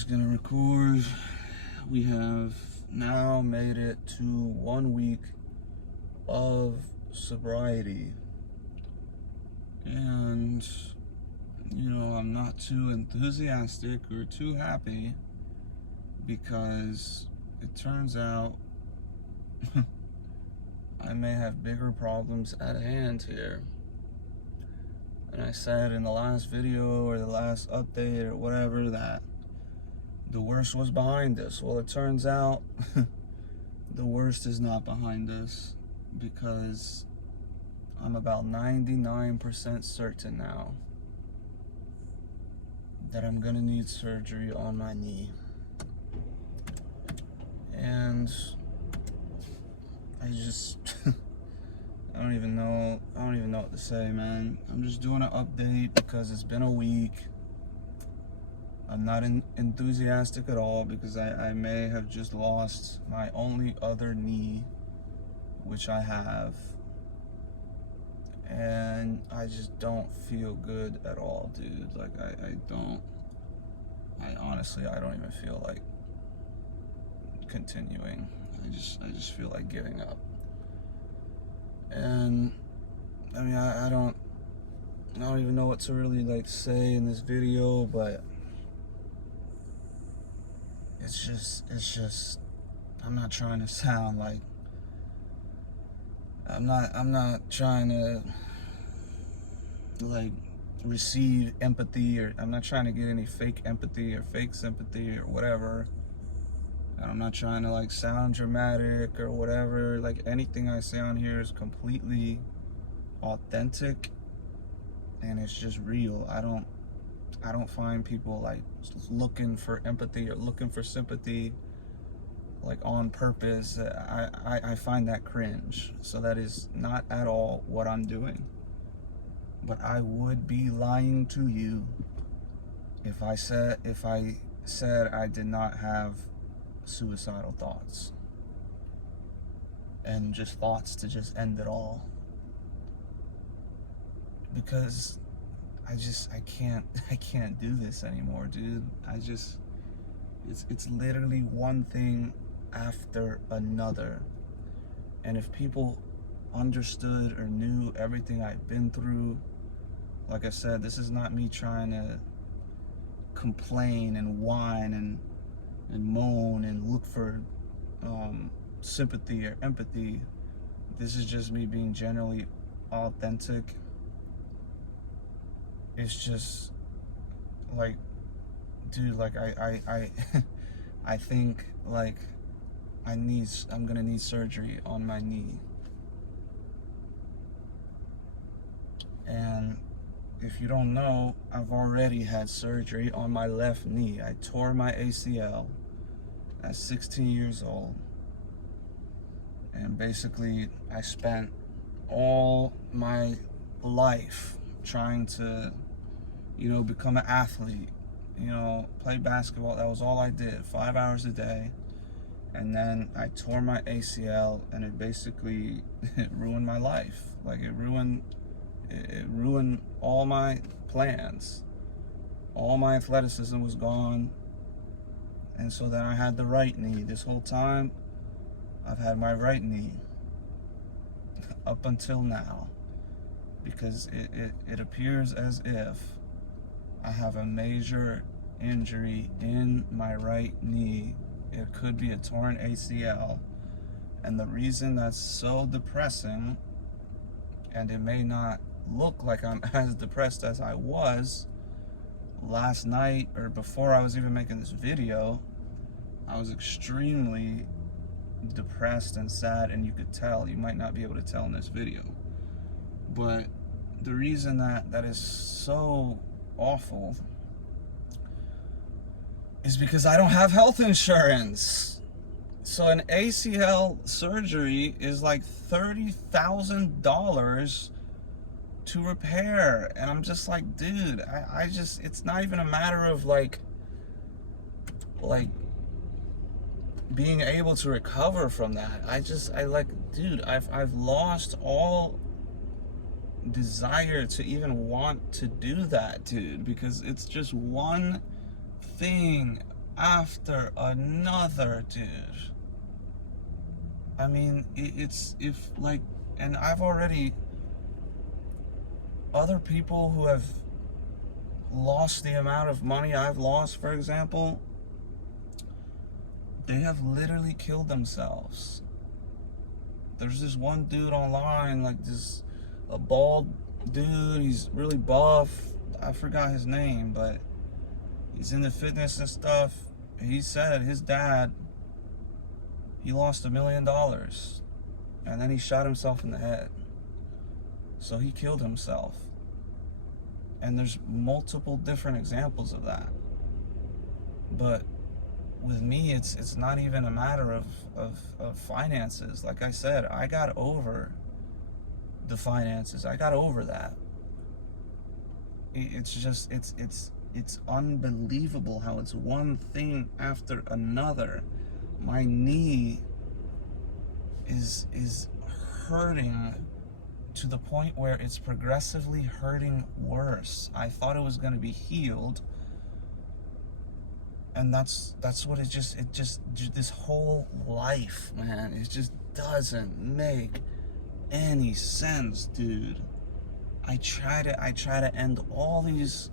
just gonna record. We have now made it to 1 week of sobriety, and I'm not too enthusiastic or too happy because it turns out I may have bigger problems at hand here. And I said in the last video or the last update or whatever that the worst was behind us. Well, it turns out the worst is not behind us, because I'm about 99% certain now that I'm gonna need surgery on my knee. And I just I don't even know what to say, man. I'm just doing an update because it's been a week. I'm not enthusiastic at all because I may have just lost my only other knee, which I have. And I just don't feel good at all, dude. Like, I honestly don't even feel like continuing. I just feel like giving up. And I mean, I don't even know what to really like say in this video, but it's just I'm not trying to sound like I'm not trying to like receive empathy, or I'm not trying to get any fake empathy or fake sympathy or whatever. I'm not trying to like sound dramatic or whatever. Like, anything I say on here is completely authentic and it's just real. I don't find people like looking for empathy or looking for sympathy like on purpose. I find that cringe. So that is not at all what I'm doing. But I would be lying to you if I said I did not have suicidal thoughts and just thoughts to just end it all, because I can't do this anymore, dude. It's literally one thing after another. And if people understood or knew everything I've been through, like I said, this is not me trying to complain and whine and moan and look for sympathy or empathy. This is just me being generally authentic. It's just like, dude, like I think like I'm gonna need surgery on my knee. And if you don't know, I've already had surgery on my left knee. I tore my ACL at 16 years old. And basically, I spent all my life trying to, become an athlete, play basketball. That was all I did, 5 hours a day. And then I tore my ACL, and it basically ruined my life. Like, it ruined all my plans. All my athleticism was gone. And so then I had the right knee. This whole time, I've had my right knee up until now, because it appears as if I have a major injury in my right knee. It could be a torn ACL. And the reason that's so depressing, and it may not look like I'm as depressed as I was last night or before I was even making this video, I was extremely depressed and sad, and you could tell. You might not be able to tell in this video, but the reason that is so awful is because I don't have health insurance. So an ACL surgery is like $30,000 to repair. And I'm just like, dude, it's not even a matter of like being able to recover from that. Dude, I've lost all desire to even want to do that, dude, because it's just one thing after another, dude. I mean, it's if like, and I've already, other people who have lost the amount of money I've lost, for example, they have literally killed themselves. There's this one dude online, like this, a bald dude, he's really buff. I forgot his name, but he's into fitness and stuff. He said his dad, he lost $1 million and then he shot himself in the head. So he killed himself. And there's multiple different examples of that. But with me, it's not even a matter of finances. Like I said, I got over the finances. I got over that. It's just, it's unbelievable how it's one thing after another. My knee is hurting to the point where it's progressively hurting worse. I thought it was going to be healed, and that's what it just this whole life, man, it just doesn't make any sense, dude. I try to end all these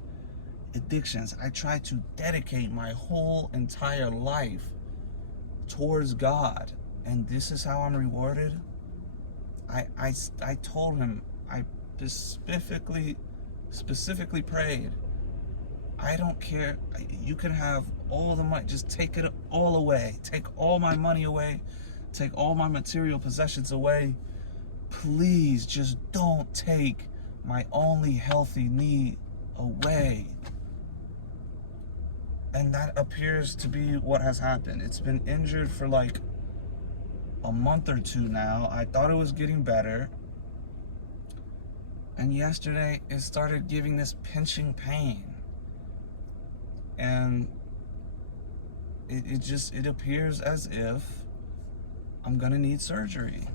addictions. I try to dedicate my whole entire life towards God, and this is how I'm rewarded. I told him, I specifically prayed, I don't care, you can have all the money, just take it all away, take all my money away, take all my material possessions away, please just don't take my only healthy knee away. And that appears to be what has happened. It's been injured for like a month or two now. I thought it was getting better, and yesterday it started giving this pinching pain, and it appears as if I'm gonna need surgery.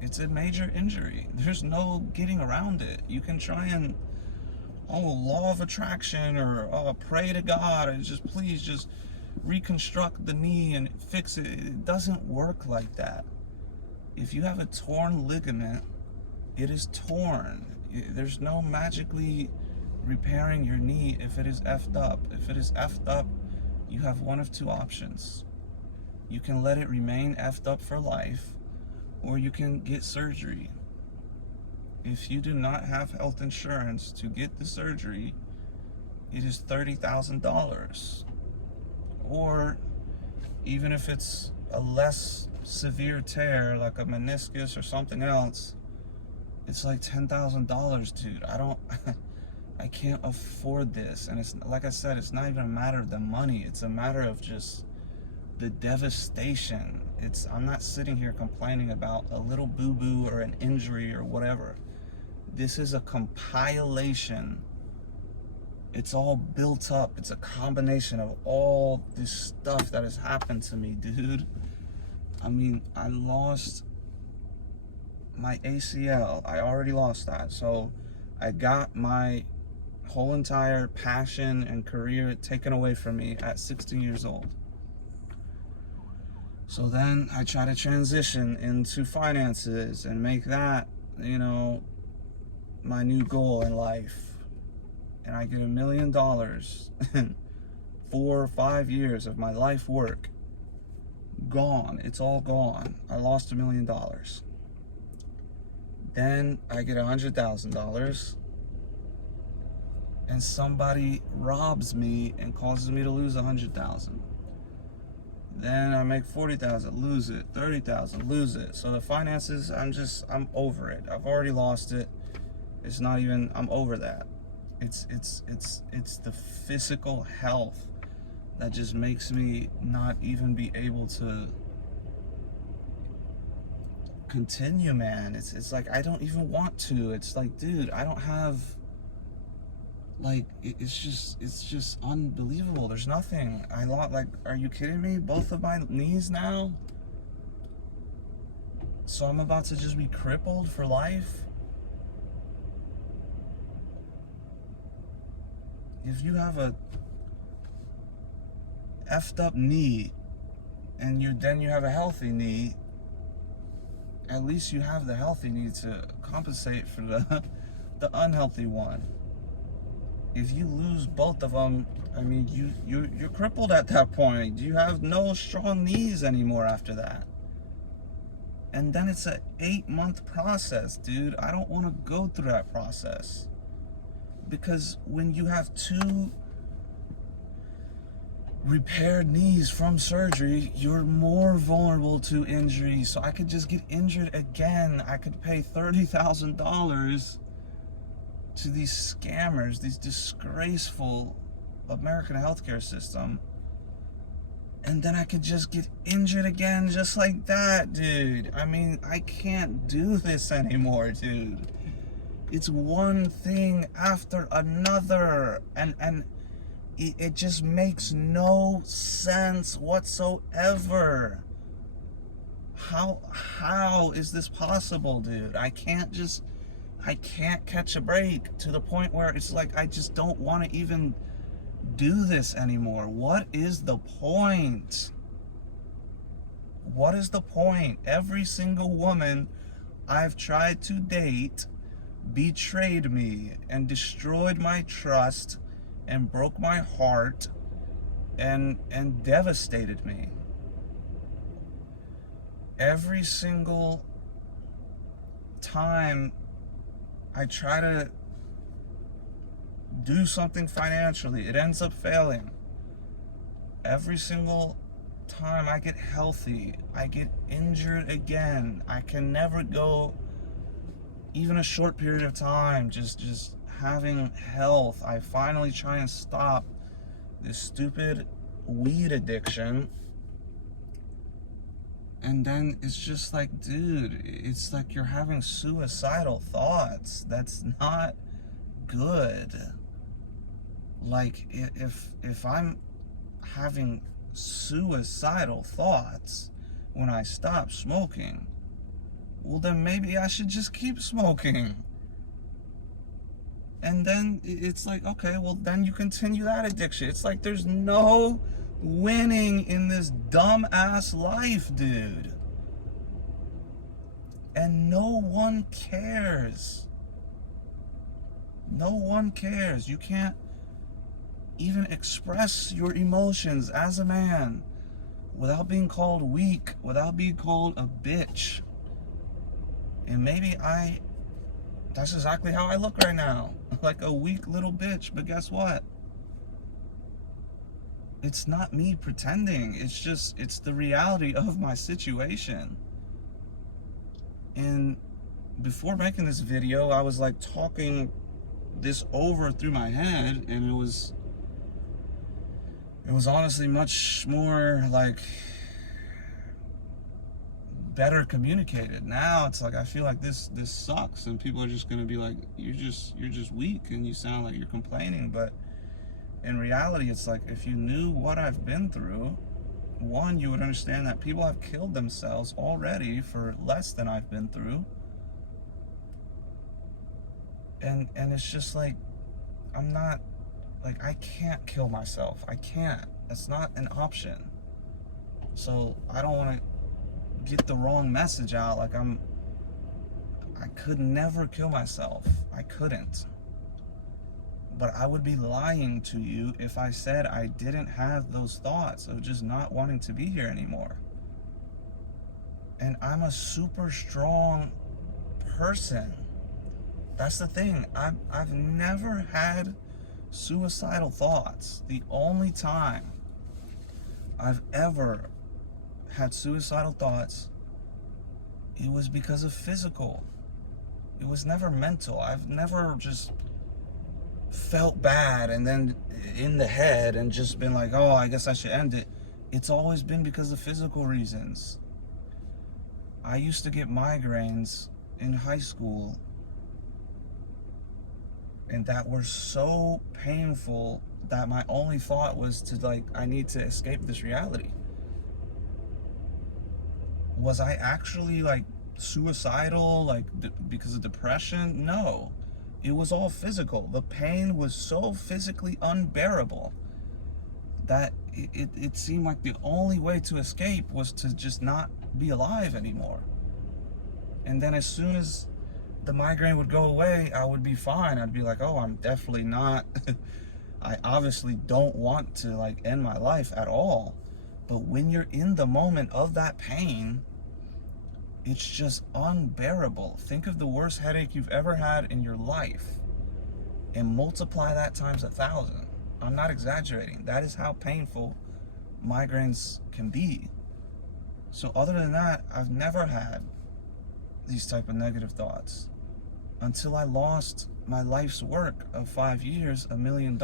It's a major injury. There's no getting around it. You can try and law of attraction or pray to God and just please just reconstruct the knee and fix it. It doesn't work like that. If you have a torn ligament, it is torn. There's no magically repairing your knee if it is effed up. If it is effed up, you have one of two options. You can let it remain effed up for life, or you can get surgery. If you do not have health insurance to get the surgery, it is $30,000. Or even if it's a less severe tear, like a meniscus or something else, it's like $10,000, dude. I can't afford this. And it's like I said, it's not even a matter of the money. It's a matter of just the devastation. I'm not sitting here complaining about a little boo-boo or an injury or whatever. This is a compilation. It's all built up. It's a combination of all this stuff that has happened to me, dude. I mean, I lost my ACL. I already lost that. So I got my whole entire passion and career taken away from me at 16 years old. So then I try to transition into finances and make that, my new goal in life. And I get $1 million in 4 or 5 years of my life work gone. It's all gone. I lost $1 million. Then I get $100,000 and somebody robs me and causes me to lose $100,000. Then I make $40,000, lose it. $30,000, lose it. So the finances, I'm over it. I've already lost it. It's not even, I'm over that. It's the physical health that just makes me not even be able to continue, man. It's like I don't even want to. It's like, dude, I don't have, like, it's just unbelievable. There's nothing. Are you kidding me? Both of my knees now? So I'm about to just be crippled for life? If you have effed up knee and then you have a healthy knee, at least you have the healthy knee to compensate for the unhealthy one. If you lose both of them, I mean, you're crippled at that point. You have no strong knees anymore after that. And then it's an 8-month process, dude. I don't want to go through that process. Because when you have 2 repaired knees from surgery, you're more vulnerable to injury. So I could just get injured again. I could pay $30,000 to these scammers, these disgraceful American healthcare system, and then I could just get injured again just like that, dude. I mean, I can't do this anymore, dude. It's one thing after another, and it just makes no sense whatsoever. How is this possible, dude? I can't catch a break to the point where it's like I just don't want to even do this anymore. What is the point? What is the point? Every single woman I've tried to date betrayed me and destroyed my trust and broke my heart and devastated me. Every single time I try to do something financially, it ends up failing. Every single time I get healthy, I get injured again. I can never go even a short period of time just having health. I finally try and stop this stupid weed addiction, and then it's just like, dude, it's like you're having suicidal thoughts. That's not good. Like, if I'm having suicidal thoughts when I stop smoking, well, then maybe I should just keep smoking. And then it's like, okay, well, then you continue that addiction. It's like there's no winning in this dumb-ass life, dude. And no one cares. No one cares. You can't even express your emotions as a man without being called weak, without being called a bitch. And maybe that's exactly how I look right now. Like a weak little bitch. But guess what? It's not me pretending. It's the reality of my situation. And before making this video, I was like talking this over through my head, and it was honestly much more like better communicated. Now it's like I feel like this sucks, and people are just gonna be like, you're just weak and you sound like you're complaining. But in reality, it's like, if you knew what I've been through, one, you would understand that people have killed themselves already for less than I've been through. And it's just like, I'm not, like, I can't kill myself. I can't. That's not an option. So I don't want to get the wrong message out. Like, I could never kill myself. I couldn't. But I would be lying to you if I said I didn't have those thoughts of just not wanting to be here anymore. And I'm a super strong person. That's the thing. I've never had suicidal thoughts. The only time I've ever had suicidal thoughts, it was because of physical. It was never mental. I've never just felt bad and then in the head and just been like, oh, I guess I should end it. It's always been because of physical reasons. I used to get migraines in high school, and that were so painful that my only thought was to, like, I need to escape this reality. Was I actually, like, suicidal, like, because of depression? No. It was all physical. The pain was so physically unbearable that it seemed like the only way to escape was to just not be alive anymore. And then as soon as the migraine would go away, I would be fine. I'd be like, oh, I'm definitely not, I obviously don't want to like end my life at all. But when you're in the moment of that pain, it's just unbearable. Think of the worst headache you've ever had in your life and multiply that times 1,000. I'm not exaggerating. That is how painful migraines can be. So other than that, I've never had these type of negative thoughts until I lost my life's work of 5 years, $1 million.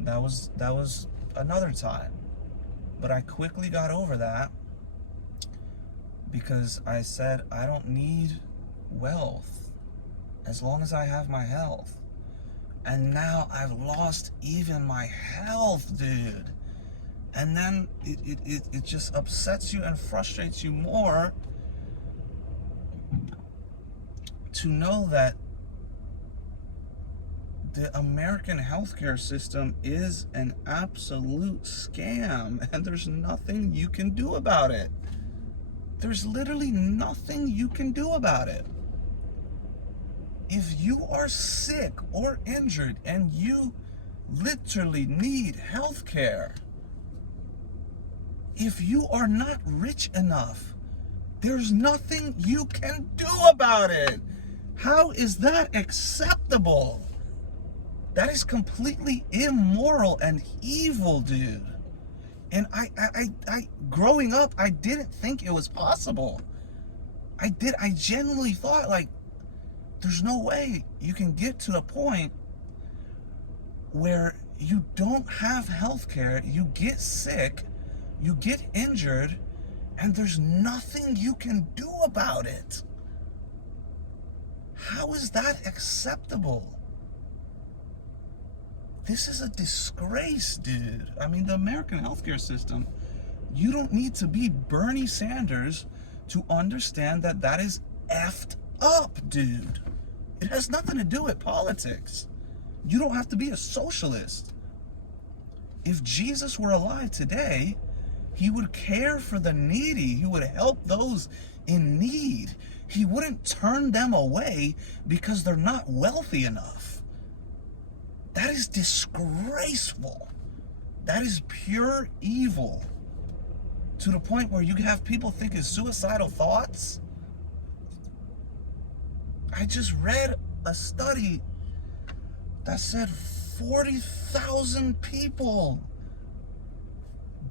That was another time. But I quickly got over that because I said, I don't need wealth as long as I have my health. And now I've lost even my health, dude. And then it just upsets you and frustrates you more to know that the American healthcare system is an absolute scam and there's nothing you can do about it. There's literally nothing you can do about it. If you are sick or injured and you literally need health care, if you are not rich enough, there's nothing you can do about it. How is that acceptable? That is completely immoral and evil, dude. And I growing up, I didn't think it was possible. I genuinely thought, like, there's no way you can get to a point where you don't have health care, you get sick, you get injured, and there's nothing you can do about it. How is that acceptable? This is a disgrace, dude. I mean, the American healthcare system, you don't need to be Bernie Sanders to understand that that is effed up, dude. It has nothing to do with politics. You don't have to be a socialist. If Jesus were alive today, he would care for the needy. He would help those in need. He wouldn't turn them away because they're not wealthy enough. That is disgraceful. That is pure evil. To the point where you have people thinking suicidal thoughts. I just read a study that said 40,000 people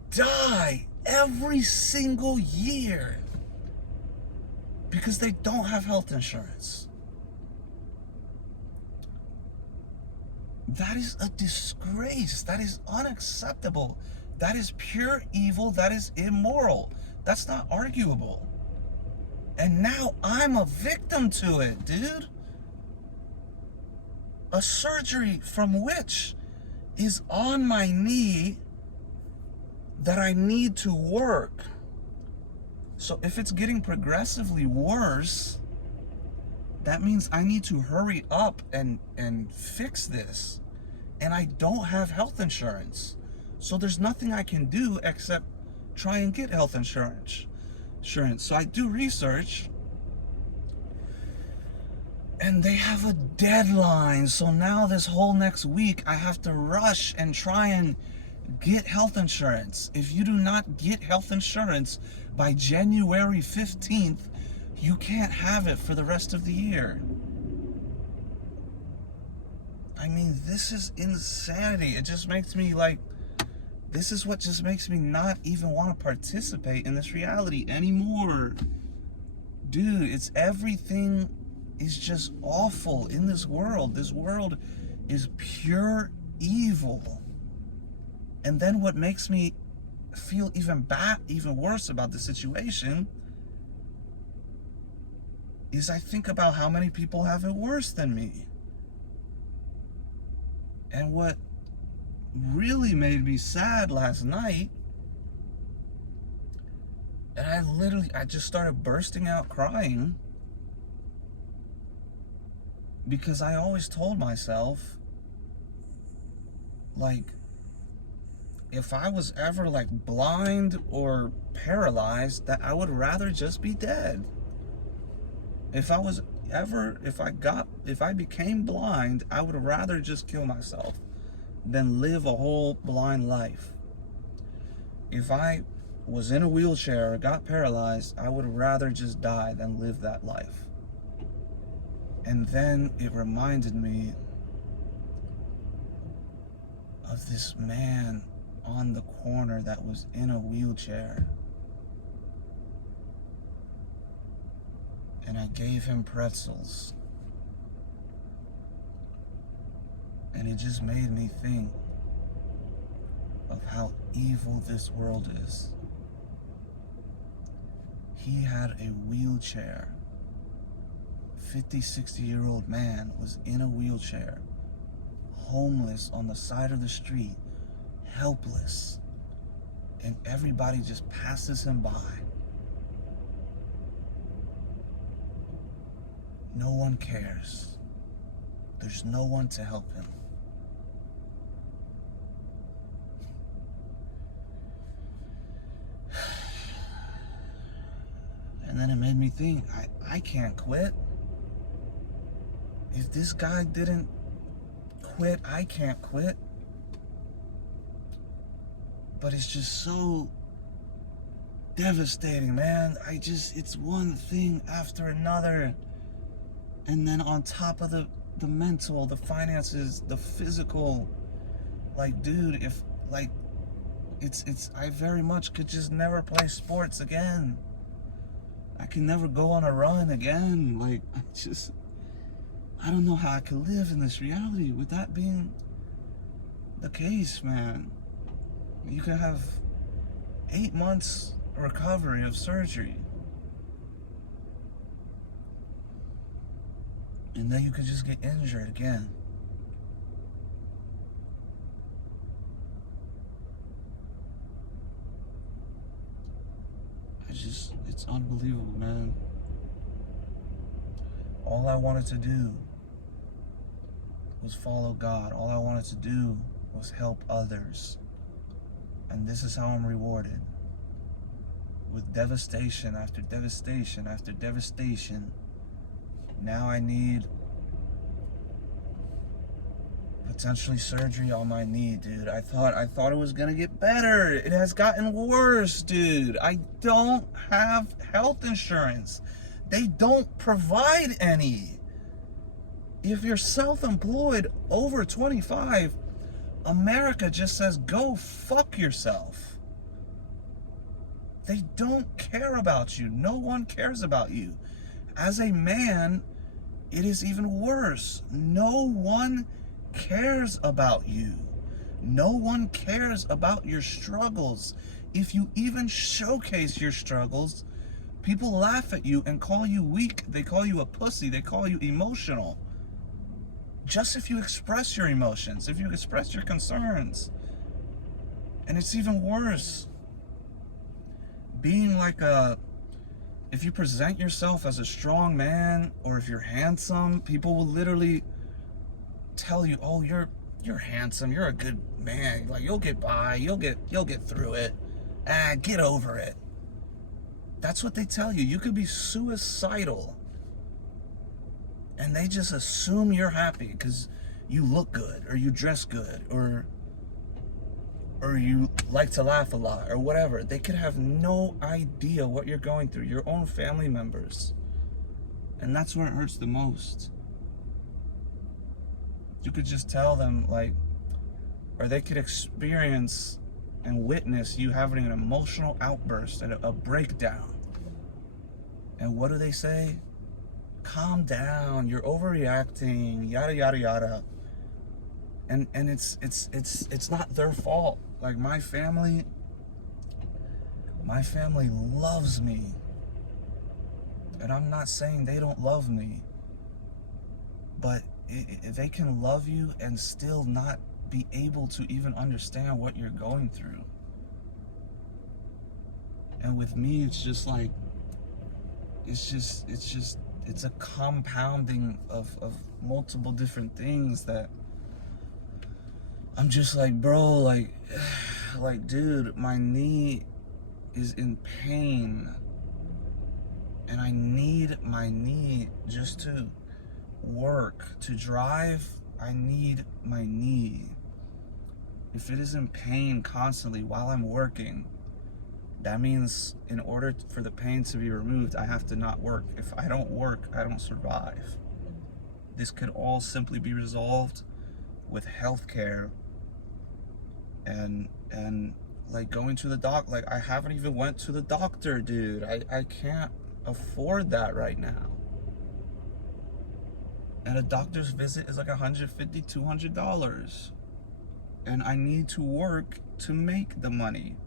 die every single year because they don't have health insurance. That is a disgrace. That is unacceptable. That is pure evil. That is immoral. That's not arguable. And now I'm a victim to it, dude. A surgery from which is on my knee that I need to work. So if it's getting progressively worse, that means I need to hurry up and fix this. And I don't have health insurance. So there's nothing I can do except try and get health insurance. So I do research. And they have a deadline. So now this whole next week, I have to rush and try and get health insurance. If you do not get health insurance by January 15th, you can't have it for the rest of the year. I mean, this is insanity. It just makes me like, this is what just makes me not even want to participate in this reality anymore. Dude, it's everything is just awful in this world. This world is pure evil. And then what makes me feel even worse about the situation is I think about how many people have it worse than me. And what really made me sad last night, and I just started bursting out crying because I always told myself, like, if I was ever like blind or paralyzed, that I would rather just be dead. If I became blind, I would rather just kill myself than live a whole blind life. If I was in a wheelchair or got paralyzed, I would rather just die than live that life. And then it reminded me of this man on the corner that was in a wheelchair. And I gave him pretzels. And it just made me think of how evil this world is. He had a wheelchair. 50, 60-year-old man was in a wheelchair, homeless on the side of the street, helpless. And everybody just passes him by. No one cares. There's no one to help him. And then it made me think, I can't quit. If this guy didn't quit, I can't quit. But it's just so devastating, man. It's one thing after another. And then on top of the mental, the finances, the physical, like, dude, if, like, I very much could just never play sports again. I can never go on a run again. Like, I don't know how I could live in this reality with that being the case, man. You can have 8 months recovery of surgery. And then you could just get injured again. It's unbelievable, man. All I wanted to do was follow God. All I wanted to do was help others. And this is how I'm rewarded. With devastation after devastation after devastation. Now I need potentially surgery on my knee, dude. I thought it was gonna get better. It has gotten worse, dude. I don't have health insurance. They don't provide any. If you're self-employed over 25, America just says go fuck yourself. They don't care about you. No one cares about you. As a man, it is even worse. No one cares about you. No one cares about your struggles. If you even showcase your struggles, people laugh at you and call you weak. They call you a pussy. They call you emotional. Just if you express your emotions, if you express your concerns. And it's even worse. Being like if you present yourself as a strong man, or if you're handsome, people will literally tell you, oh, you're handsome, you're a good man, like, you'll get by, you'll get through it, get over it. That's what they tell you. You could be suicidal, and they just assume you're happy because you look good, or you dress good, or you like to laugh a lot, or whatever. They could have no idea what you're going through, your own family members. And that's where it hurts the most. You could just tell them, like, or they could experience and witness you having an emotional outburst and a breakdown. And what do they say? Calm down, you're overreacting, yada yada yada. And it's not their fault. Like, my family loves me. And I'm not saying they don't love me, but they can love you and still not be able to even understand what you're going through. And with me, it's just like, it's a compounding of multiple different things that I'm just like, bro, like, like, dude, my knee is in pain. And I need my knee just to work. To drive, I need my knee. If it is in pain constantly while I'm working, that means in order for the pain to be removed, I have to not work. If I don't work, I don't survive. This could all simply be resolved with healthcare and like going to the like I haven't even went to the doctor, dude. I can't afford that right now. And a doctor's visit is like $150, $200. And I need to work to make the money.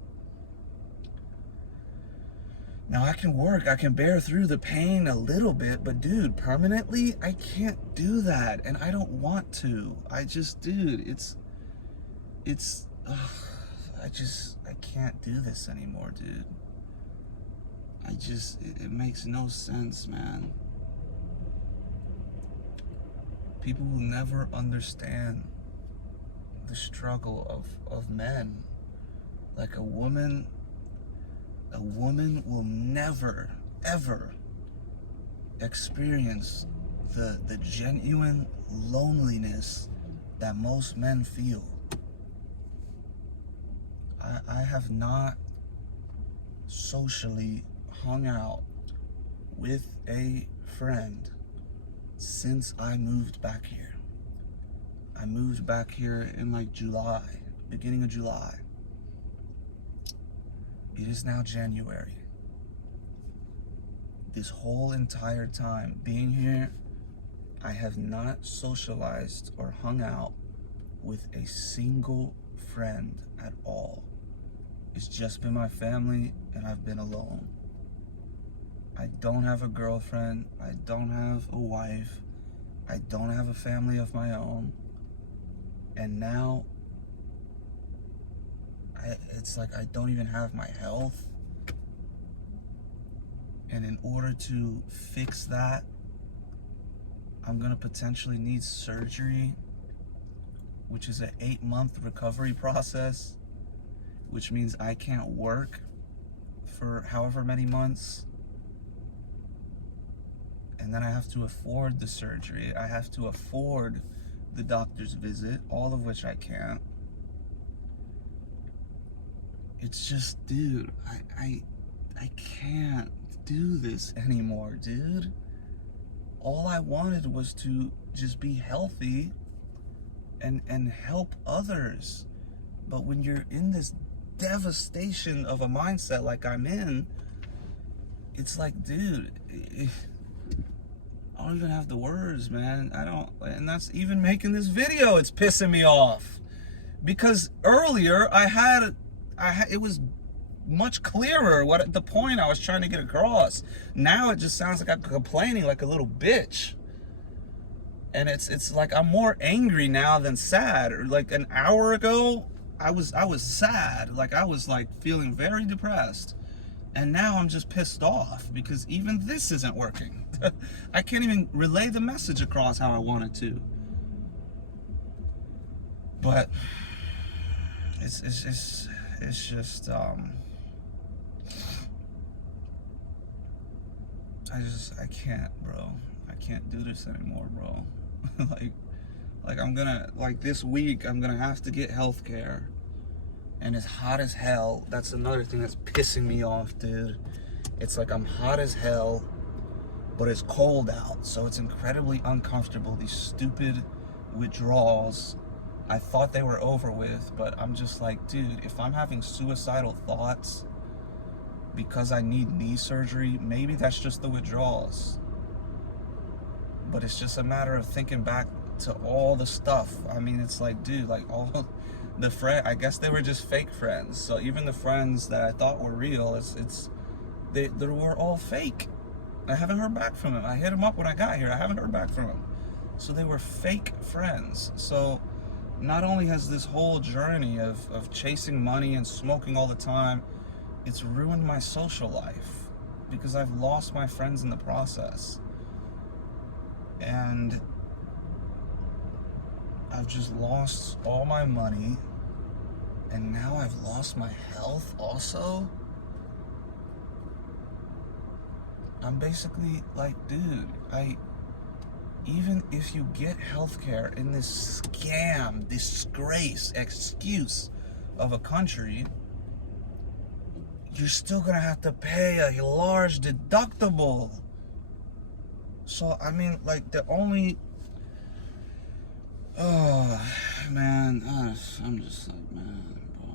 Now I can work, I can bear through the pain a little bit, but dude, permanently, I can't do that. And I don't want to. I just, dude, I can't do this anymore, dude. It makes no sense, man. People will never understand the struggle of men. Like a woman will never, ever experience the genuine loneliness that most men feel. I have not socially hung out with a friend since I moved back here. I moved back here in like July, beginning of July. It is now January. This whole entire time being here, I have not socialized or hung out with a single friend at all. It's just been my family and I've been alone. I don't have a girlfriend. I don't have a wife. I don't have a family of my own. And now, it's like I don't even have my health. And in order to fix that, I'm gonna potentially need surgery, which is an 8-month recovery process, which means I can't work for however many months. And then I have to afford the surgery. I have to afford the doctor's visit, all of which I can't. It's just, dude, I can't do this anymore, dude. All I wanted was to just be healthy and help others. But when you're in this devastation of a mindset like I'm in, it's like, dude, I don't even have the words, man. And that's even making this video, it's pissing me off. Because earlier it was much clearer what the point I was trying to get across. Now it just sounds like I'm complaining like a little bitch. And it's like I'm more angry now than sad. Or like an hour ago, I was sad. Like I was like feeling very depressed. And now I'm just pissed off because even this isn't working. I can't even relay the message across how I wanted to. But it's just I can't, bro. I can't do this anymore, bro. like I'm gonna, like this week I'm gonna have to get health care. And it's hot as hell. That's another thing that's pissing me off, dude. It's like I'm hot as hell, but it's cold out, so it's incredibly uncomfortable. These stupid withdrawals, I thought they were over with, but I'm just like, dude, if I'm having suicidal thoughts because I need knee surgery, maybe that's just the withdrawals. But it's just a matter of thinking back to all the stuff. I mean, it's like, dude, like all the I guess they were just fake friends. So even the friends that I thought were real, they were all fake. I haven't heard back from them. I hit them up when I got here. I haven't heard back from them. So they were fake friends. So not only has this whole journey of chasing money and smoking all the time, it's ruined my social life because I've lost my friends in the process. And I've just lost all my money and now I've lost my health also. I'm basically like, dude, even if you get healthcare in this scam, disgrace, excuse of a country, you're still gonna have to pay a large deductible. So, I mean, like, the only... Oh, man, I'm just like, man, bro.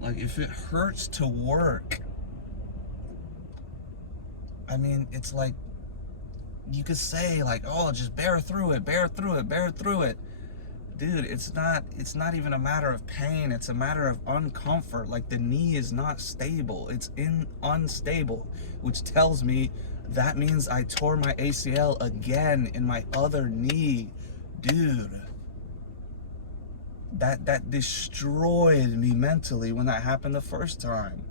Like, if it hurts to work, I mean, it's like, you could say, like, oh, just bear through it, bear through it, bear through it. Dude, it's not even a matter of pain. It's a matter of uncomfort. Like, the knee is not stable. It's unstable, which tells me that means I tore my ACL again in my other knee. Dude, that destroyed me mentally when that happened the first time.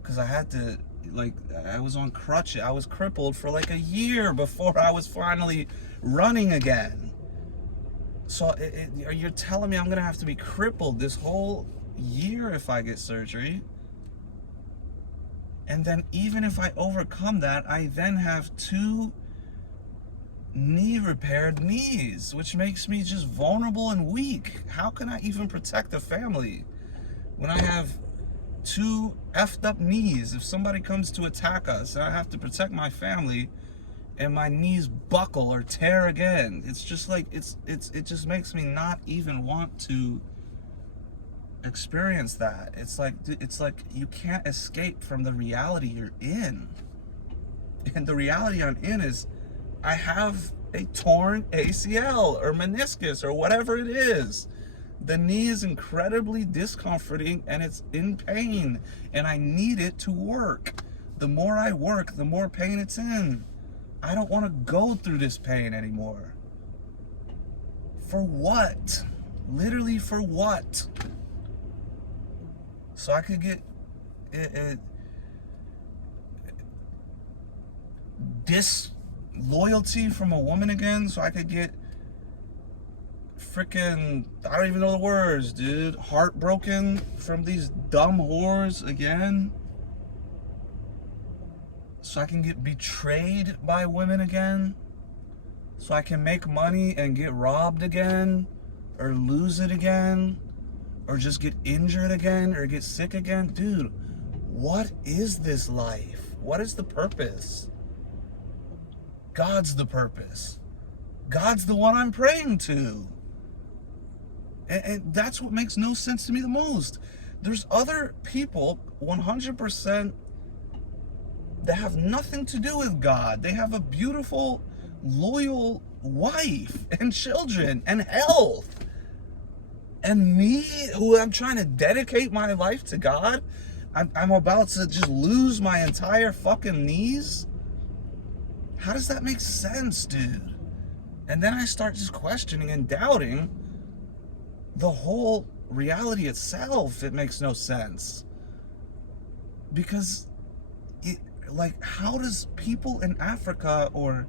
Because I had to, like, I was on crutches. I was crippled for like a year before I was finally running again. So you're telling me I'm gonna have to be crippled this whole year if I get surgery? And then even if I overcome that, I then have 2 knee repaired knees, which makes me just vulnerable and weak. How can I even protect the family when I have 2 effed up knees? If somebody comes to attack us and I have to protect my family, and my knees buckle or tear again, it's just like, it just makes me not even want to experience that. It's like you can't escape from the reality you're in. And the reality I'm in is I have a torn ACL or meniscus or whatever it is. The knee is incredibly discomforting and it's in pain, and I need it to work. The more I work, the more pain it's in. I don't want to go through this pain anymore. For what? Literally for what? So I could get disloyalty from a woman again? So I could get freaking, I don't even know the words, dude. Heartbroken from these dumb whores again? So I can get betrayed by women again? So I can make money and get robbed again? Or lose it again? Or just get injured again? Or get sick again? Dude, what is this life? What is the purpose? God's the purpose. God's the one I'm praying to. And that's what makes no sense to me the most. There's other people, 100%, that have nothing to do with God. They have a beautiful, loyal wife and children and health. And me, who I'm trying to dedicate my life to God, I'm about to just lose my entire fucking knees? How does that make sense, dude? And then I start just questioning and doubting the whole reality itself. It makes no sense. Because like, how does people in Africa or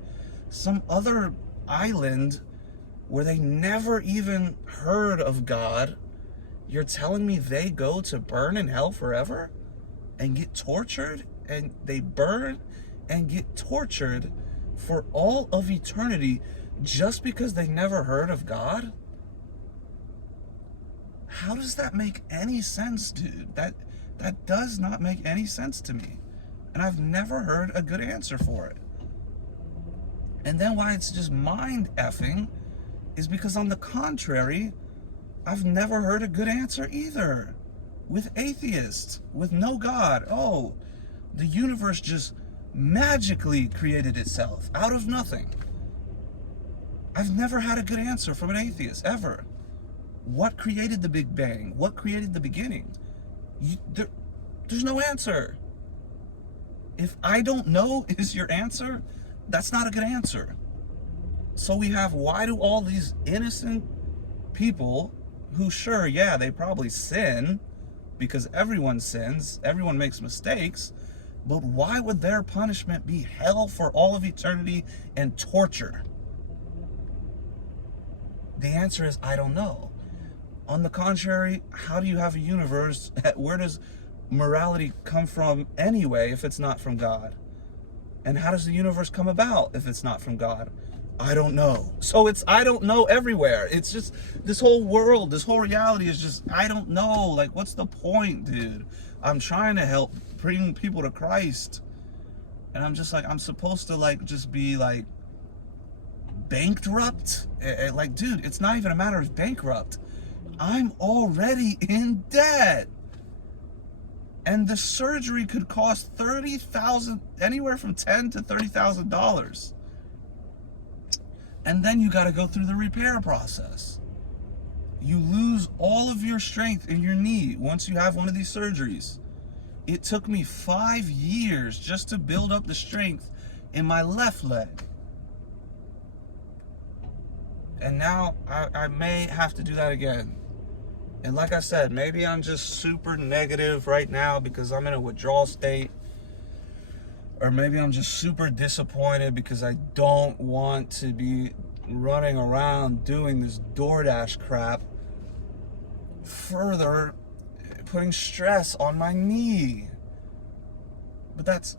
some other island where they never even heard of God, you're telling me they go to burn in hell forever and get tortured, and they burn and get tortured for all of eternity just because they never heard of God? How does that make any sense, dude? That does not make any sense to me. And I've never heard a good answer for it. And then why it's just mind effing is because, on the contrary, I've never heard a good answer either. With atheists, with no God. Oh, the universe just magically created itself out of nothing. I've never had a good answer from an atheist, ever. What created the Big Bang? What created the beginning? There's no answer. If I don't know is your answer, that's not a good answer. So we have, why do all these innocent people who, sure, yeah, they probably sin, because everyone sins, everyone makes mistakes, but why would their punishment be hell for all of eternity and torture? The answer is, I don't know. On the contrary, how do you have a universe? Where does morality come from anyway if it's not from God? And how does the universe come about if it's not from God? I don't know. So it's I don't know everywhere. It's just this whole world, this whole reality is just I don't know. Like, what's the point, dude? I'm trying to help bring people to Christ. And I'm just like, I'm supposed to like just be like bankrupt? Like, dude, it's not even a matter of bankrupt. I'm already in debt. And the surgery could cost $30,000, anywhere from $10,000 to $30,000. And then you got to go through the repair process. You lose all of your strength in your knee once you have one of these surgeries. It took me 5 years just to build up the strength in my left leg. And now I may have to do that again. And like I said, maybe I'm just super negative right now because I'm in a withdrawal state. Or maybe I'm just super disappointed because I don't want to be running around doing this DoorDash crap, further putting stress on my knee. But that's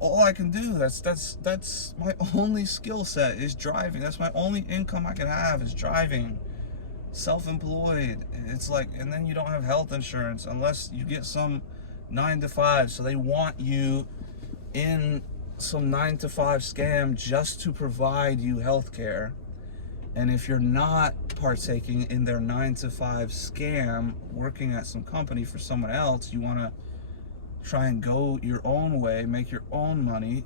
all I can do. That's my only skill set is driving. That's my only income I can have is driving. Self-employed. It's like, and then you don't have health insurance unless you get some 9 to 5. So they want you in some 9 to 5 scam just to provide you health care. And if you're not partaking in their 9 to 5 scam, working at some company for someone else, you want to try and go your own way, make your own money,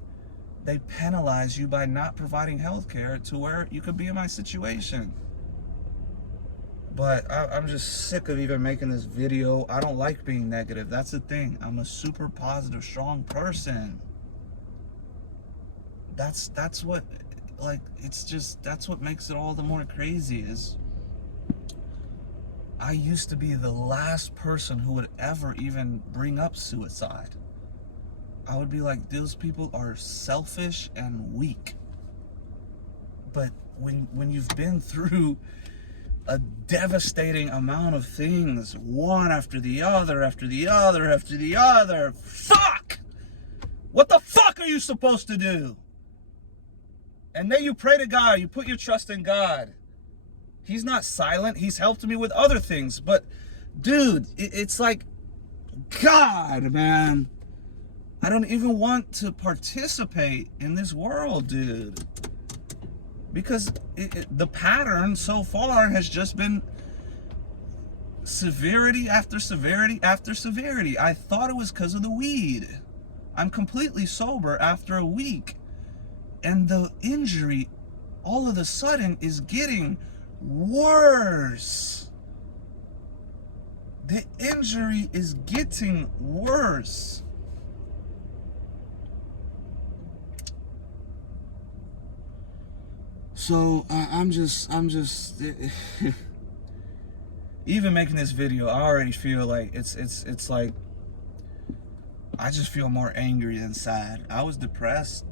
they penalize you by not providing health care to where you could be in my situation. But I'm just sick of even making this video. I don't like being negative. That's the thing. I'm a super positive, strong person. That's what, like, it's just, that's what makes it all the more crazy is I used to be the last person who would ever even bring up suicide. I would be like, those people are selfish and weak. But when you've been through a devastating amount of things, one after the other, after the other, after the other, fuck! What the fuck are you supposed to do? And then you pray to God, you put your trust in God. He's not silent, he's helped me with other things, but dude, it's like, God, man, I don't even want to participate in this world, dude. Because the pattern so far has just been severity after severity after severity. I thought it was because of the weed. I'm completely sober after a week. And the injury, all of a sudden, is getting worse. The injury is getting worse. So I'm just even making this video, I already feel like it's like I just feel more angry than sad. I was depressed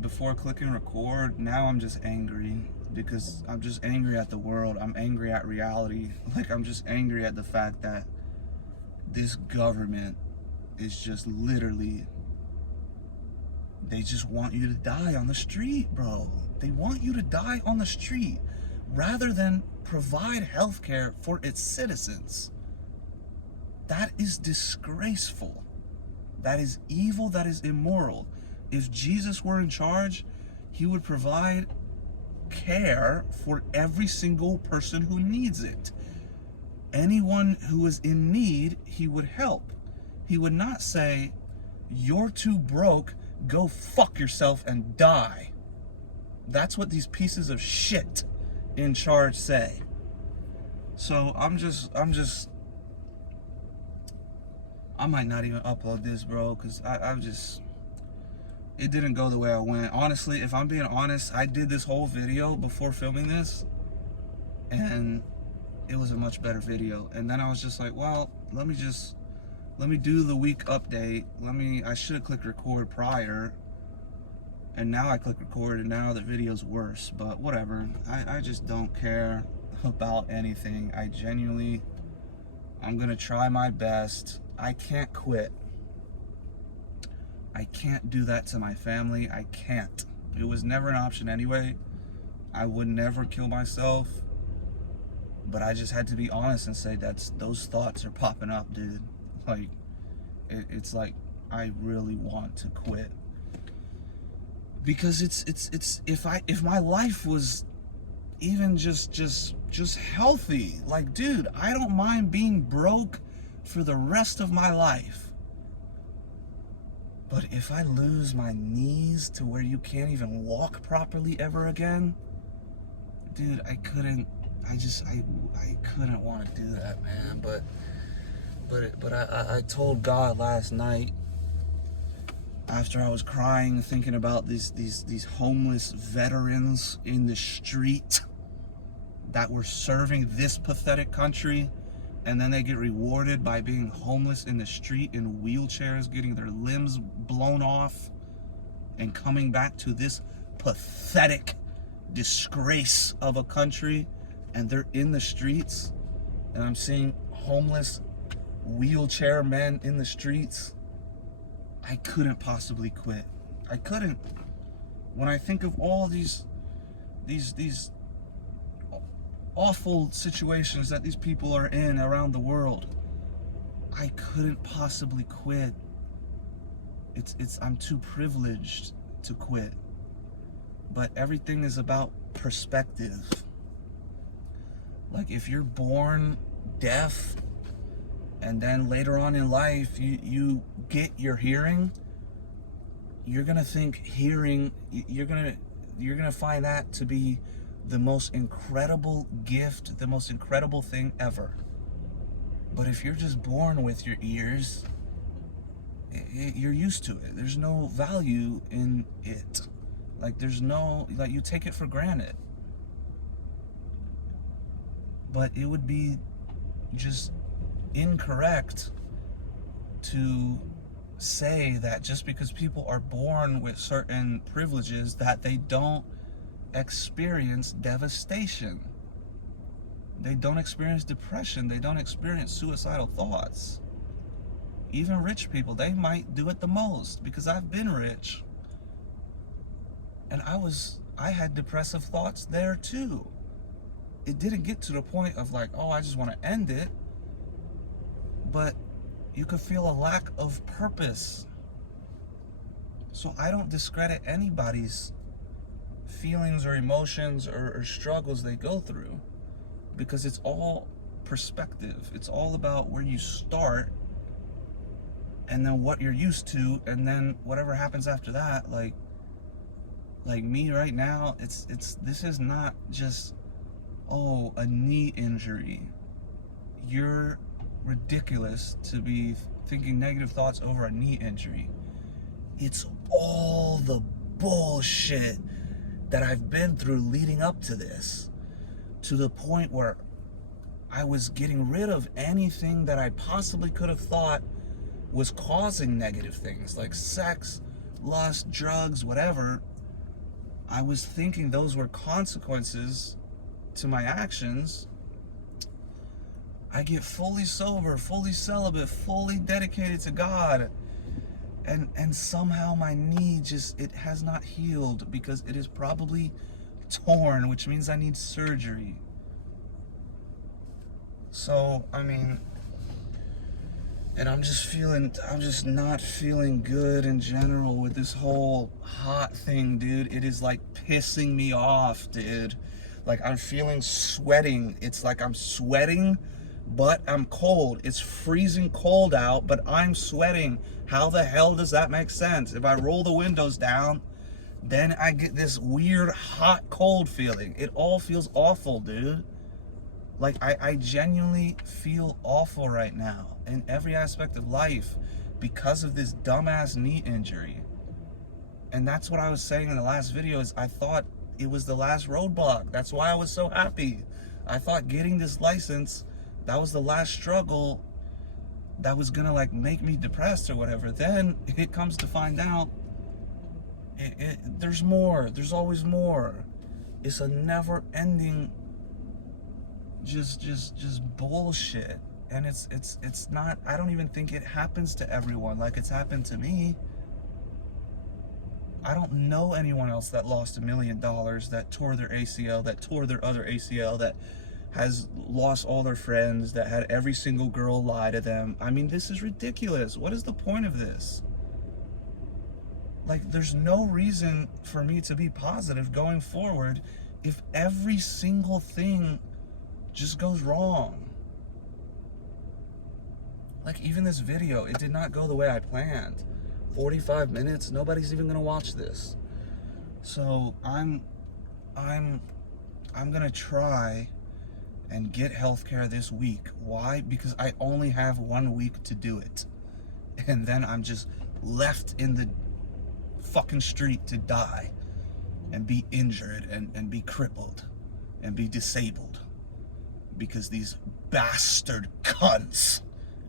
before clicking record. Now I'm just angry because I'm just angry at the world. I'm angry at reality. Like, I'm just angry at the fact that this government is just literally, they just want you to die on the street, bro. They want you to die on the street rather than provide health care for its citizens. That is disgraceful. That is evil. That is immoral. If Jesus were in charge, he would provide care for every single person who needs it. Anyone who is in need, he would help. He would not say, you're too broke, go fuck yourself and die. That's what these pieces of shit in charge say. So I might not even upload this, bro, because it didn't go the way I went. Honestly, if I'm being honest, I did this whole video before filming this, and it was a much better video. And then I was just like, well, let me do the week update. I should have clicked record prior, And now I click record, and now the video's worse. But whatever. I just don't care about anything. I'm gonna try my best. I can't quit. I can't do that to my family. I can't. It was never an option anyway. I would never kill myself. But I just had to be honest and say those thoughts are popping up, dude. Like, it's like I really want to quit. Because it's if my life was even just healthy, like, dude, I don't mind being broke for the rest of my life. But if I lose my knees to where you can't even walk properly ever again, dude, I couldn't want to do that, man. But I told God last night, after I was crying, thinking about these homeless veterans in the street that were serving this pathetic country, and then they get rewarded by being homeless in the street in wheelchairs, getting their limbs blown off, and coming back to this pathetic disgrace of a country, and they're in the streets, and I'm seeing homeless wheelchair men in the streets. I couldn't possibly quit. I couldn't. When I think of all these awful situations that these people are in around the world, I couldn't possibly quit. I'm too privileged to quit. But everything is about perspective. Like, if you're born deaf and then later on in life you get your hearing, you're gonna think hearing, you're gonna find that to be the most incredible gift, the most incredible thing ever. But if you're just born with your ears, you're used to it. There's no value in it. Like, you take it for granted. But it would be just incorrect to say that just because people are born with certain privileges that they don't experience devastation. They don't experience depression. They don't experience suicidal thoughts. Even rich people, they might do it the most, because I've been rich. And I had depressive thoughts there too. It didn't get to the point of like, oh, I just want to end it. But you could feel a lack of purpose. So I don't discredit anybody's feelings or emotions or struggles they go through, because it's all perspective. It's all about where you start and then what you're used to, and then whatever happens after that. Like me right now, this is not just, oh, a knee injury. You're ridiculous to be thinking negative thoughts over a knee injury. It's all the bullshit that I've been through leading up to this, to the point where I was getting rid of anything that I possibly could have thought was causing negative things, like sex, lust, drugs, whatever. I was thinking those were consequences to my actions. I get fully sober, fully celibate, fully dedicated to God, and somehow my knee it has not healed, because it is probably torn, which means I need surgery. So, I mean, and I'm just not feeling good in general with this whole hot thing, dude. It is like pissing me off, dude. Like, I'm feeling sweating. It's like I'm sweating, but I'm cold. It's freezing cold out, but I'm sweating. How the hell does that make sense? If I roll the windows down, then I get this weird hot cold feeling. It all feels awful, dude. Like, I genuinely feel awful right now in every aspect of life because of this dumbass knee injury. And that's what I was saying in the last video, is I thought it was the last roadblock. That's why I was so happy. I thought getting this license, that was the last struggle that was gonna like make me depressed or whatever. Then it comes to find out there's more. There's always more. It's a never-ending, just bullshit. And it's not. I don't even think it happens to everyone like it's happened to me. I don't know anyone else that lost $1 million, that tore their ACL, that tore their other ACL, that has lost all their friends, that had every single girl lie to them. I mean, this is ridiculous. What is the point of this? Like, there's no reason for me to be positive going forward if every single thing just goes wrong. Like, even this video, it did not go the way I planned. 45 minutes, nobody's even gonna watch this. So I'm gonna try and get healthcare this week. Why? Because I only have 1 week to do it. And then I'm just left in the fucking street to die and be injured and be crippled and be disabled because these bastard cunts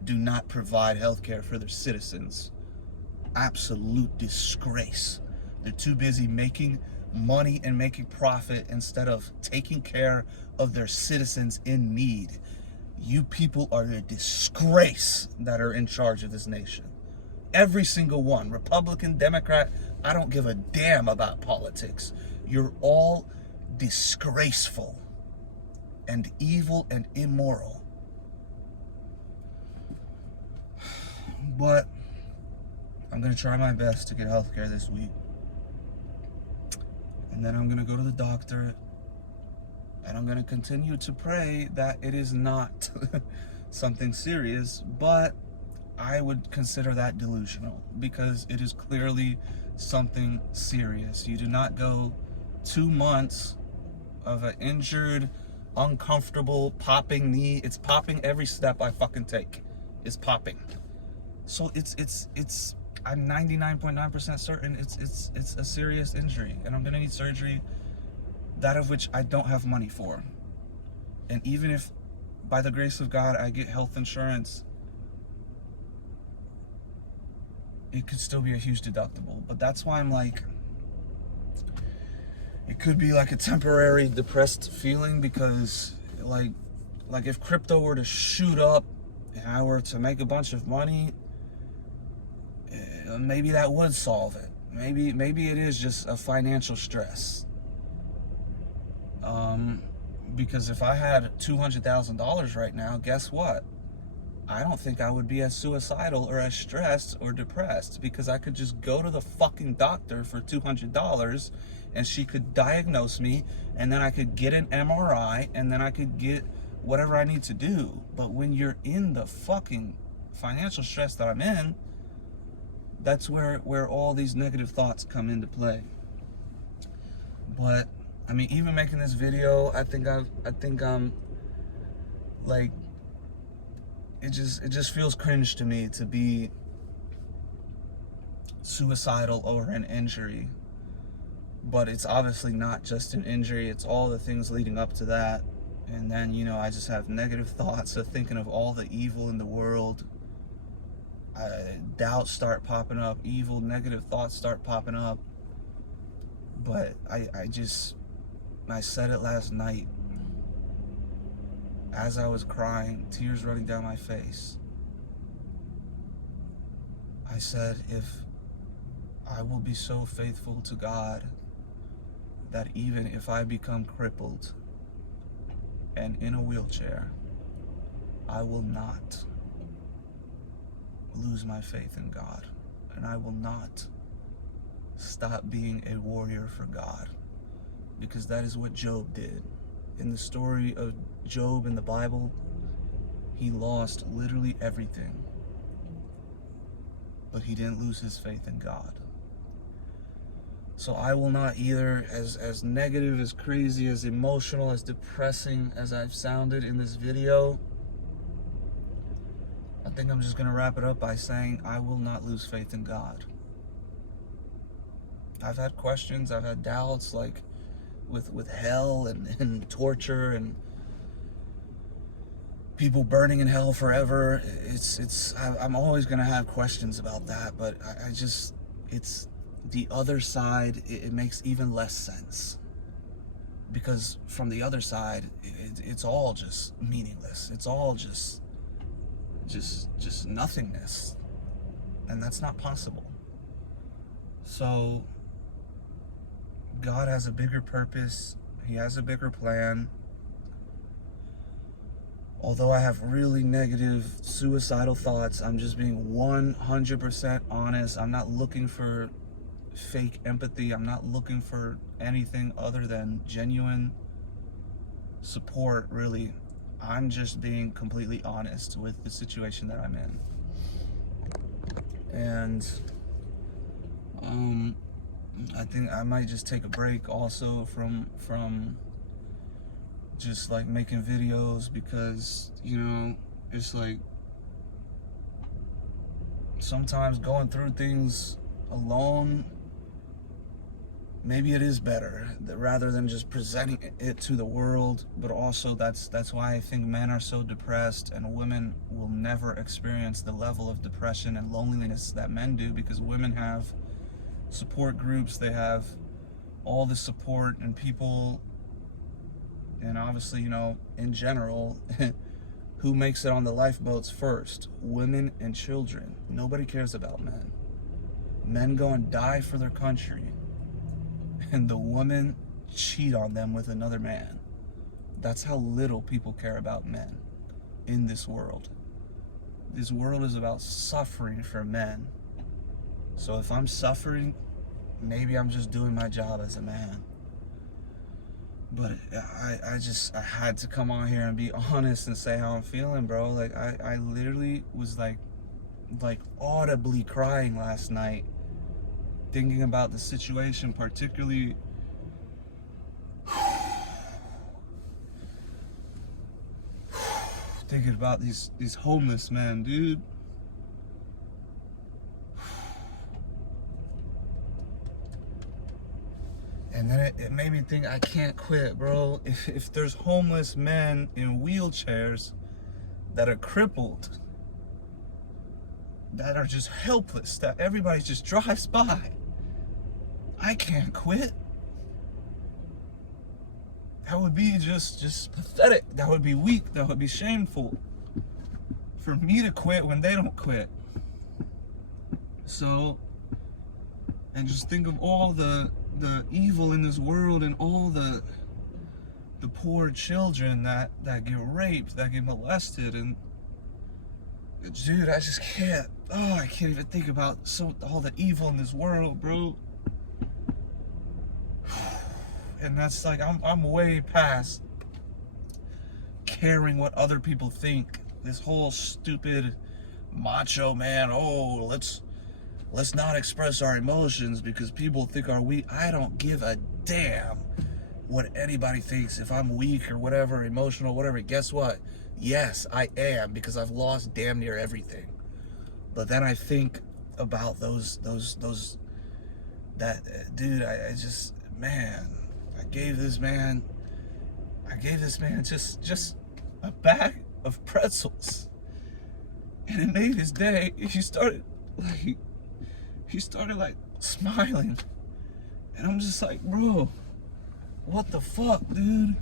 do not provide healthcare for their citizens. Absolute disgrace. They're too busy making money and making profit instead of taking care of their citizens in need. You people are a disgrace that are in charge of this nation. Every single one, Republican, Democrat, I don't give a damn about politics. You're all disgraceful and evil and immoral. But I'm gonna try my best to get healthcare this week. And then I'm gonna go to the doctor and I'm gonna continue to pray that it is not something serious, but I would consider that delusional because it is clearly something serious. You do not go 2 months of an injured, uncomfortable, popping knee. It's popping every step I fucking take. It's popping. So it's I'm 99.9% certain it's a serious injury, and I'm gonna need surgery, that of which I don't have money for. And even if, by the grace of God, I get health insurance, it could still be a huge deductible. But that's why I'm like, it could be like a temporary depressed feeling because like if crypto were to shoot up and I were to make a bunch of money, maybe that would solve it. Maybe it is just a financial stress. Because if I had $200,000 right now, guess what? I don't think I would be as suicidal or as stressed or depressed because I could just go to the fucking doctor for $200 and she could diagnose me, and then I could get an MRI, and then I could get whatever I need to do. But when you're in the fucking financial stress that I'm in, that's where all these negative thoughts come into play. But I mean, even making this video, I think I'm like, it just feels cringe to me to be suicidal over an injury. But it's obviously not just an injury, it's all the things leading up to that. And then, you know, I just have negative thoughts of thinking of all the evil in the world. Doubts start popping up, evil, negative thoughts start popping up. But I said it last night as I was crying, tears running down my face. I said, if I will be so faithful to God that even if I become crippled and in a wheelchair, I will not lose my faith in God, and I will not stop being a warrior for God, because that is what Job did. In the story of Job in the Bible, he lost literally everything, but he didn't lose his faith in God. So I will not either, as negative, as crazy, as emotional, as depressing as I've sounded in this video, I think I'm just going to wrap it up by saying I will not lose faith in God. I've had questions, I've had doubts, like with hell and torture and people burning in hell forever. I'm always going to have questions about that, but I just, it's the other side, it makes even less sense. Because from the other side, it's all just meaningless. It's all just nothingness. And that's not possible. So God has a bigger purpose. He has a bigger plan. Although I have really negative suicidal thoughts, I'm just being 100% honest. I'm not looking for fake empathy. I'm not looking for anything other than genuine support, really. I'm just being completely honest with the situation that I'm in. And I think I might just take a break also from just like making videos, because, you know, it's like sometimes going through things alone, maybe it is better rather than just presenting it to the world. But also that's why I think men are so depressed, and women will never experience the level of depression and loneliness that men do, because women have support groups, they have all the support and people. And obviously, you know, in general, who makes it on the lifeboats first? Women and children. Nobody cares about men. Men go and die for their country, and the women cheat on them with another man. That's how little people care about men in this world. This world is about suffering for men. So if I'm suffering, maybe I'm just doing my job as a man. But I had to come on here and be honest and say how I'm feeling, bro. Like, I literally was like audibly crying last night, thinking about the situation, particularly thinking about these homeless men, dude. And then it made me think, I can't quit, bro. If there's homeless men in wheelchairs that are crippled, that are just helpless, that everybody just drives by, I can't quit. That would be just pathetic. That would be weak. That would be shameful for me to quit when they don't quit. So, and just think of all the evil in this world, and all the poor children that get raped, that get molested, and dude, I just can't. Oh, I can't even think about all the evil in this world, bro. And that's like, I'm way past caring what other people think. This whole stupid macho man, oh, let's not express our emotions because people think are weak. I don't give a damn what anybody thinks. If I'm weak or whatever, emotional, whatever, guess what? Yes, I am, because I've lost damn near everything. But then I think about those that dude, I just, man, I gave this man just a bag of pretzels, and it made his day. He started like smiling, and I'm just like, bro, what the fuck, dude?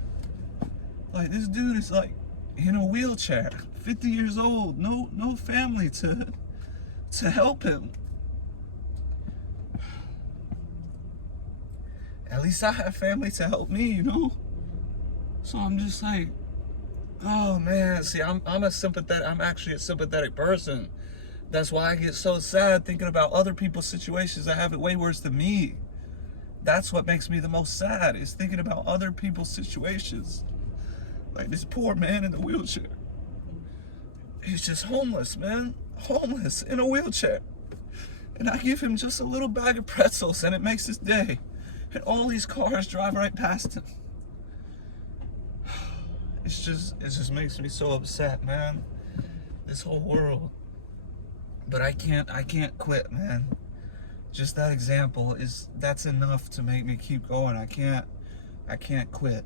Like, this dude is like in a wheelchair, 50 years old, no family to help him. At least I have family to help me, you know? So I'm just like, oh man, see, I'm actually a sympathetic person. That's why I get so sad thinking about other people's situations that have it way worse than me. That's what makes me the most sad, is thinking about other people's situations. Like this poor man in the wheelchair. He's just homeless, man. Homeless in a wheelchair. And I give him just a little bag of pretzels, and it makes his day. And all these cars drive right past him. It just makes me so upset, man. This whole world. But I can't quit, man. Just that example that's enough to make me keep going. I can't quit.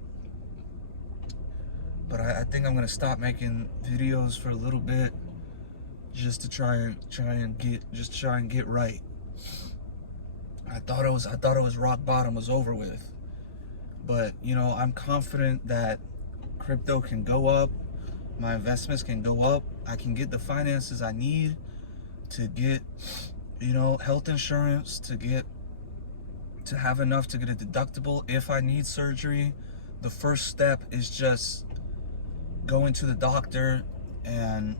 But I think I'm gonna stop making videos for a little bit, just to try and get right. I thought it was rock bottom, was over with. But you know, I'm confident that crypto can go up, my investments can go up, I can get the finances I need to get, you know, health insurance, to have enough to get a deductible if I need surgery. The first step is just going to the doctor and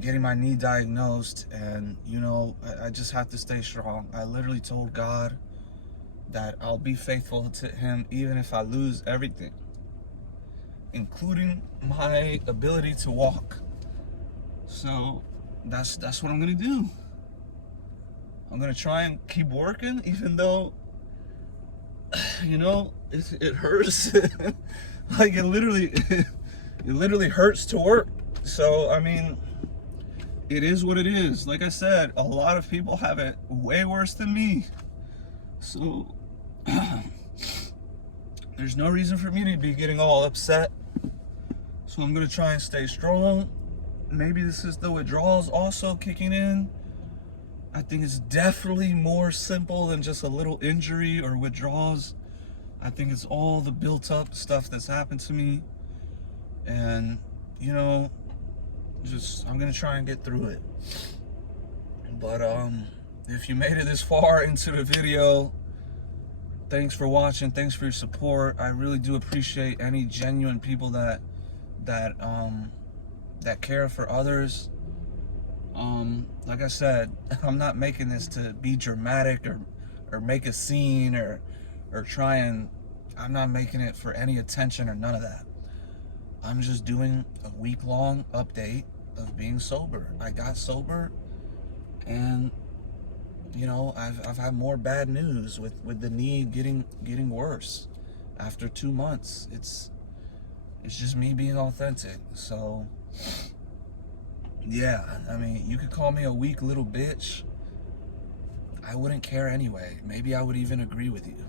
getting my knee diagnosed. And you know, I just have to stay strong. I literally told God that I'll be faithful to him even if I lose everything, including my ability to walk. So that's what I'm gonna do. I'm gonna try and keep working, even though, you know, it hurts. Like it literally hurts to work. So I mean, it is what it is. Like I said, a lot of people have it way worse than me. So there's no reason for me to be getting all upset. So I'm gonna try and stay strong. Maybe this is the withdrawals also kicking in. I think it's definitely more simple than just a little injury or withdrawals. I think it's all the built up stuff that's happened to me. And, you know, just, I'm gonna try and get through it. But if you made it this far into the video, thanks for watching, thanks for your support. I really do appreciate any genuine people that care for others. Like I said, I'm not making this to be dramatic or make a scene or try and, I'm not making it for any attention or none of that. I'm just doing a week-long update of being sober. I got sober, and you know, I've had more bad news with the knee getting worse after 2 months. It's just me being authentic. So yeah, I mean, you could call me a weak little bitch. I wouldn't care anyway. Maybe I would even agree with you.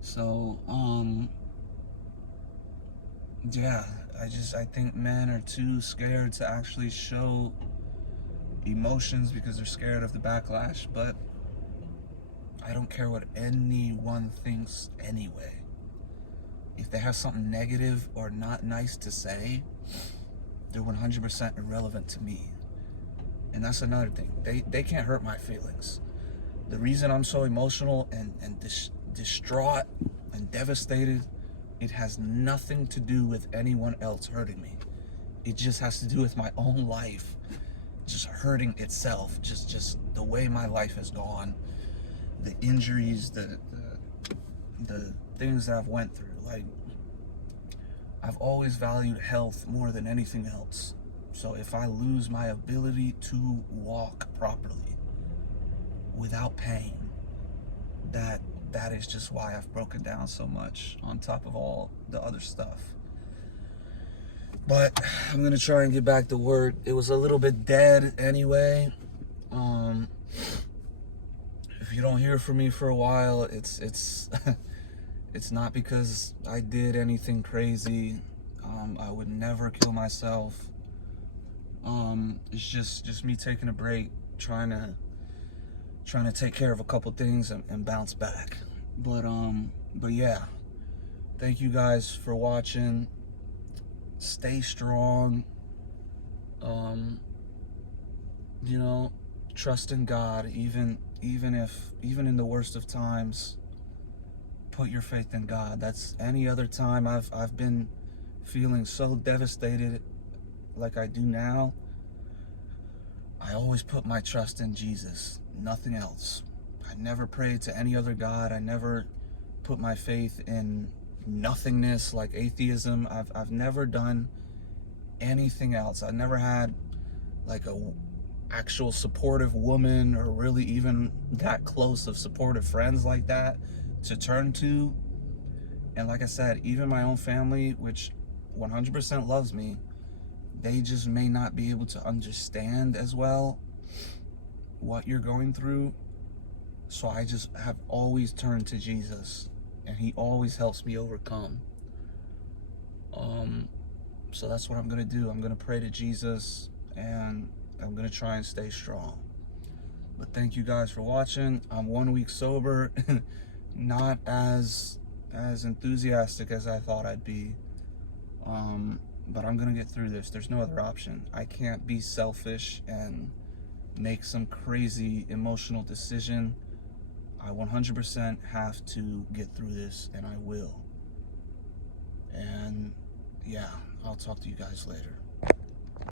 So yeah, I think men are too scared to actually show emotions because they're scared of the backlash. But I don't care what anyone thinks anyway. If they have something negative or not nice to say, they're 100% irrelevant to me. And that's another thing. They can't hurt my feelings. The reason I'm so emotional and distraught and devastated, it has nothing to do with anyone else hurting me. It just has to do with my own life just hurting itself. Just the way my life has gone, the injuries, the things that I've went through. Like, I've always valued health more than anything else. So if I lose my ability to walk properly without pain, that is just why I've broken down so much, on top of all the other stuff. But I'm gonna try and get back to work. It was a little bit dead anyway. If you don't hear from me for a while, it's it's not because I did anything crazy. I would never kill myself. It's just me taking a break, trying to take care of a couple things and bounce back. But yeah, thank you guys for watching. Stay strong. You know, trust in God, even in the worst of times. Put your faith in God. That's any other time I've been feeling so devastated like I do now. I always put my trust in Jesus, nothing else. I never prayed to any other God. I never put my faith in nothingness like atheism. I've never done anything else. I never had like a actual supportive woman, or really even that close of supportive friends like that to turn to. And like I said, even my own family, which 100% loves me, they just may not be able to understand as well what you're going through. So I just have always turned to Jesus, and he always helps me overcome. So that's what I'm gonna do. I'm gonna pray to Jesus, and I'm gonna try and stay strong. But thank you guys for watching. I'm 1 week sober. Not as enthusiastic as I thought I'd be. But I'm gonna get through this. There's no other option. I can't be selfish and make some crazy emotional decision. I 100% have to get through this, and I will. And yeah, I'll talk to you guys later.